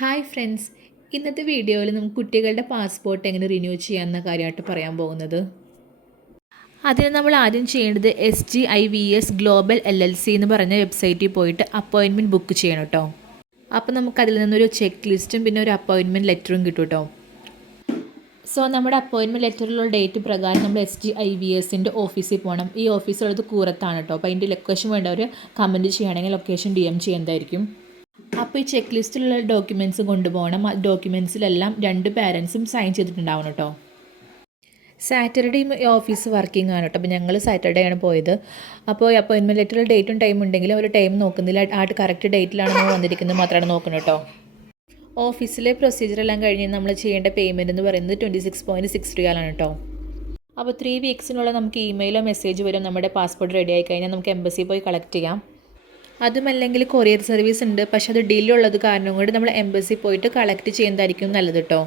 Hi friends, ഇന്നത്തെ വീഡിയോയിൽ നമുക്ക് കുട്ടികളുടെ പാസ്പോർട്ട് എങ്ങനെ റിന്യൂ ചെയ്യാമെന്ന കാര്യമായിട്ട് പറയാൻ പോകുന്നത്. അതിന് നമ്മൾ ആദ്യം ചെയ്യേണ്ടത് SGIVS ഗ്ലോബൽ LLC എന്ന് പറഞ്ഞ വെബ്സൈറ്റിൽ പോയിട്ട് അപ്പോയിൻമെൻറ്റ് ബുക്ക് ചെയ്യണം കേട്ടോ. അപ്പോൾ നമുക്ക് അതിൽ നിന്നൊരു ചെക്ക് ലിസ്റ്റും പിന്നെ ഒരു അപ്പോയിൻമെൻറ്റ് ലെറ്ററും കിട്ടും കേട്ടോ. സോ നമ്മുടെ അപ്പോയിൻമെൻറ്റ് ലെറ്ററിലുള്ള ഡേറ്റ് പ്രകാരം നമ്മൾ SGIVSൻ്റെ ഓഫീസിൽ പോകണം. ഈ ഓഫീസുള്ളത് കൂറത്താണ് കേട്ടോ. അപ്പോൾ അതിൻ്റെ ലൊക്കേഷൻ വേണ്ടവർ കമൻറ്റ് ചെയ്യുകയാണെങ്കിൽ ലൊക്കേഷൻ DM ചെയ്യുന്നതായിരിക്കും. അപ്പോൾ ഈ ചെക്ക് ലിസ്റ്റിലുള്ള ഡോക്യുമെൻറ്റ്സ് കൊണ്ടുപോകണം. ആ ഡോക്യുമെൻറ്റ്സിലെല്ലാം 2 പാരൻസും സൈൻ ചെയ്തിട്ടുണ്ടാവണം കേട്ടോ. സാറ്റർഡേ ഈ ഓഫീസ് വർക്കിംഗ് ആണ് കേട്ടോ. അപ്പോൾ ഞങ്ങൾ സാറ്റർഡേ ആണ് പോയത്. അപ്പോൾ അപ്പോയിൻമെൻറ്റ് ലെറ്ററിൽ ഡേറ്റും ടൈം ഉണ്ടെങ്കിൽ അവർ ടൈം നോക്കുന്നില്ല, ആ കറക്റ്റ് ഡേറ്റിലാണ് നമ്മൾ വന്നിരിക്കുന്നത് മാത്രമാണ് നോക്കുന്നത് കേട്ടോ. ഓഫീസിലെ പ്രൊസീജിയർ എല്ലാം കഴിഞ്ഞ് നമ്മൾ ചെയ്യേണ്ട പേയ്മെൻറ്റ് എന്ന് പറയുന്നത് 26.6 റിയാലാണ് കേട്ടോ. അപ്പോൾ 3 വീക്സിനുള്ള നമുക്ക് ഇമെയിലോ മെസ്സേജ് വരും. നമ്മുടെ പാസ്പോർട്ട് റെഡി ആയി കഴിഞ്ഞാൽ നമുക്ക് എംബസി പോയി കളക്ട് ചെയ്യാം. അതുമല്ലെങ്കിൽ കൊറിയർ സർവീസ് ഉണ്ട്, പക്ഷേ അത് ഡിലേ ഉള്ളത് കാരണം കൊണ്ട് നമ്മൾ എംബസി പോയിട്ട് കളക്ട് ചെയ്യുന്നതായിരിക്കും നല്ലത് കേട്ടോ.